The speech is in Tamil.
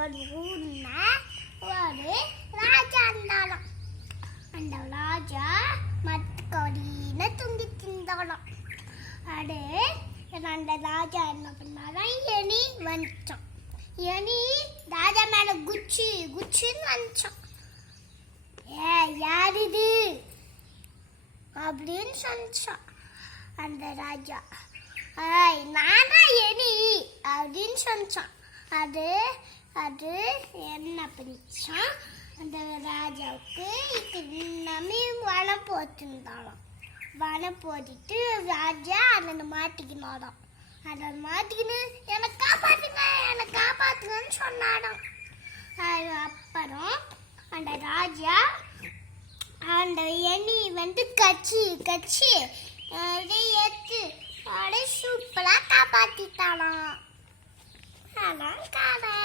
ஒரு ஊர்ல ஒரு ராஜா இருந்தாலும். அந்த ராஜா மரத்துக்கடியில தூங்கிட்டு இருந்தாலும். அது அந்த ராஜா என்ன பண்ணாரா, எலி வந்துச்சான். எலி ராஜா மேல குச்சின்னு வந்துச்சான். யார் இது அப்படின்னு சொன்னான் அந்த ராஜா. நானா எலி அப்படின்னு சொன்னான். அது அது என்ன பண்ணிச்சான், அந்த ராஜாவுக்கு இன்னமே வனம் போட்டுருந்தாலும். வனம் போட்டுட்டு ராஜா அதை மாட்டிக்கினாலும். அதை மாட்டிக்கின்னு என்னை காப்பாத்துங்கன்னு சொன்னாலும். அப்புறம் அந்த ராஜா அந்த எண்ணி கச்சி எடுத்து சூப்பராக காப்பாற்றிட்டானாம். அதான் கதை.